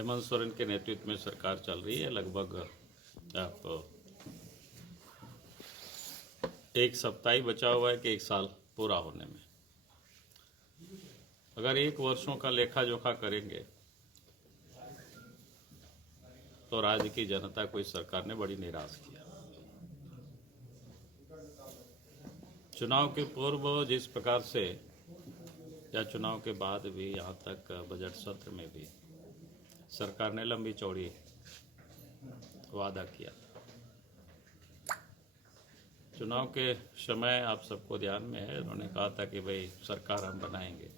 हेमंत सोरेन के नेतृत्व में सरकार चल रही है। लगभग आप एक सप्ताह ही बचा हुआ है कि एक साल पूरा होने में। अगर 1 वर्षों का लेखा जोखा करेंगे तो राज्य की जनता को इस सरकार ने बड़ी निराश किया। चुनाव के पूर्व जिस प्रकार से या चुनाव के बाद भी यहाँ तक बजट सत्र में भी सरकार ने लंबी चौड़ी वादा किया। चुनाव के समय आप सबको ध्यान में है, उन्होंने कहा था कि भाई सरकार हम बनाएंगे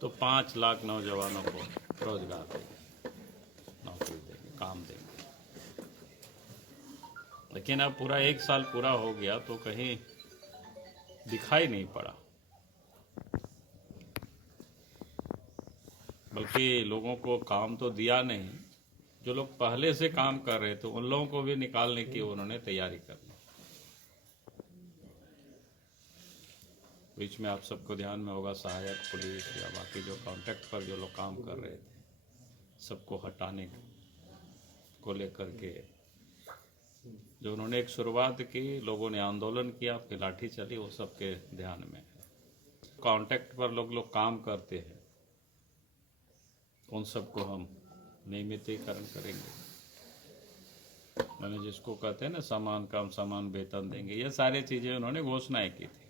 तो 5 लाख नौजवानों को रोजगार देंगे, नौकरी देंगे, काम देंगे। लेकिन अब पूरा 1 साल पूरा हो गया तो कहीं दिखाई नहीं पड़ा, बल्कि लोगों को काम तो दिया नहीं। जो लोग पहले से काम कर रहे थे उन लोगों को भी निकालने की उन्होंने तैयारी कर ली। बीच में आप सबको ध्यान में होगा, सहायक पुलिस या बाकी जो कॉन्ट्रैक्ट पर जो लोग काम कर रहे थे सबको हटाने को लेकर के जो उन्होंने एक शुरुआत की, लोगों ने आंदोलन किया, फिर लाठी चली, वो सबके ध्यान में है। कॉन्ट्रैक्ट पर लोग काम करते हैं, उन सबको हम नियमितीकरण करेंगे, मैंने जिसको कहते हैं ना समान काम समान वेतन देंगे, ये सारी चीज़ें उन्होंने घोषणाएं की थी।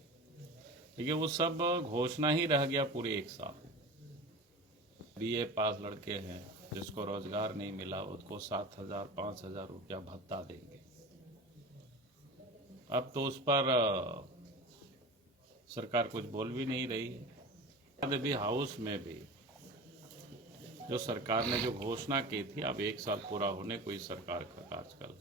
लेकिन वो सब घोषणा ही रह गया पूरे 1 साल। BA पास लड़के हैं जिसको रोजगार नहीं मिला, उसको 7,000 5,000 रुपया भत्ता देंगे। अब तो उस पर सरकार कुछ बोल भी नहीं रही है। भी हाउस में भी जो सरकार ने जो घोषणा की थी, अब 1 साल पूरा होने को इस सरकार का कार्यकाल,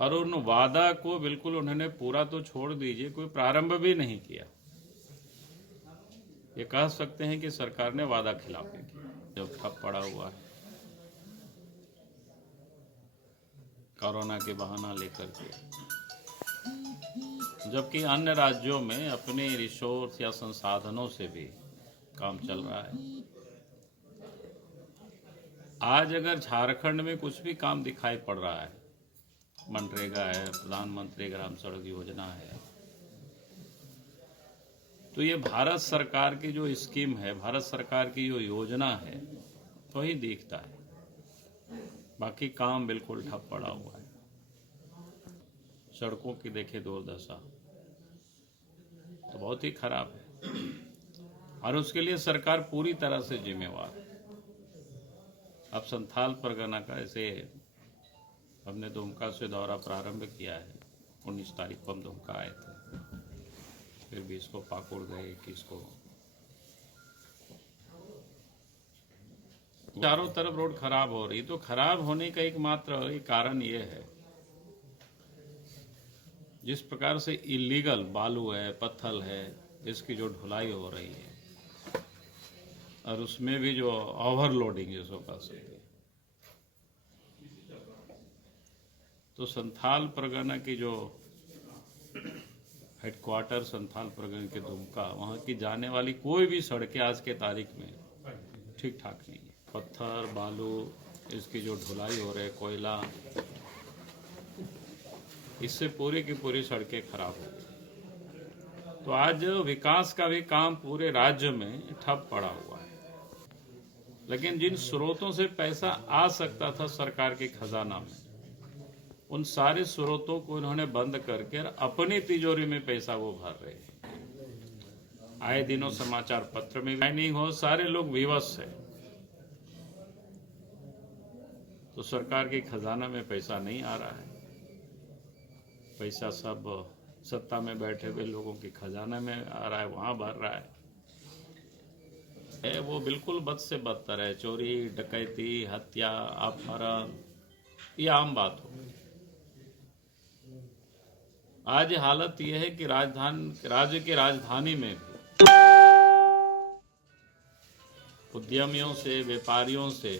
और उन वादा को बिल्कुल उन्होंने पूरा तो छोड़ दीजिए, कोई प्रारंभ भी नहीं किया। ये कह सकते हैं कि सरकार ने वादा खिलाफी की, जब ठप पड़ा हुआ है कोरोना के बहाना लेकर के, जबकि अन्य राज्यों में अपने रिसोर्स या संसाधनों से भी काम चल रहा है। आज अगर झारखंड में कुछ भी काम दिखाई पड़ रहा है, मनरेगा है, प्रधानमंत्री ग्राम सड़क योजना है, तो ये भारत सरकार की जो स्कीम है, भारत सरकार की जो योजना है, तो ही दिखता है। बाकी काम बिल्कुल ठप पड़ा हुआ है। सड़कों की देखे दुर्दशा तो बहुत ही खराब है, और उसके लिए सरकार पूरी तरह से जिम्मेवार है। अब संथाल परगना का ऐसे हमने दुमका से दौरा प्रारंभ किया है। 19 तारीख को हम दुमका आए थे, फिर 20 को पाकुड़ गए, 21 को। चारों तरफ रोड खराब हो रही, तो खराब होने का एकमात्र कारण ये है, जिस प्रकार से इलीगल बालू है, पत्थर है, इसकी जो ढुलाई हो रही है, और उसमें भी जो ओवरलोडिंग जिसको कह सकते हैं, तो संथाल परगना की जो हेडक्वार्टर संथाल परगना के दुमका, वहाँ की जाने वाली कोई भी सड़कें आज के तारीख में ठीक ठाक नहीं है। पत्थर, बालू, इसकी जो ढुलाई हो रही है, कोयला, इससे पूरी की पूरी सड़कें खराब हो गई। तो आज विकास का भी काम पूरे राज्य में ठप पड़ा हुआ है। लेकिन जिन स्रोतों से पैसा आ सकता था सरकार के खजाना में, उन सारे स्रोतों को इन्होंने बंद करके अपनी तिजोरी में पैसा वो भर रहे हैं। आए दिनों समाचार पत्र में माइनिंग हो, सारे लोग विवश है, तो सरकार के खजाना में पैसा नहीं आ रहा है। पैसा सब सत्ता में बैठे हुए लोगों के खजाना में आ रहा है, वहां भर रहा है। वो बिल्कुल बद से बदतर है। चोरी, डकैती, हत्या, अपहरण, ये आम बात हो गई। आज हालत यह है कि राज्य की राजधानी में भी उद्यमियों से, व्यापारियों से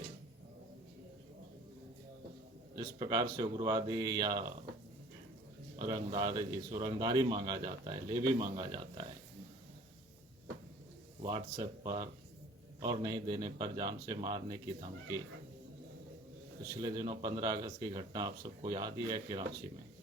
इस प्रकार से उग्रवादी या रंगदारी मांगा जाता है, लेवी मांगा जाता है। व्हाट्सएप पर और नहीं देने पर जान से मारने की धमकी। पिछले दिनों 15 अगस्त की घटना आप सबको याद ही है कि रांची में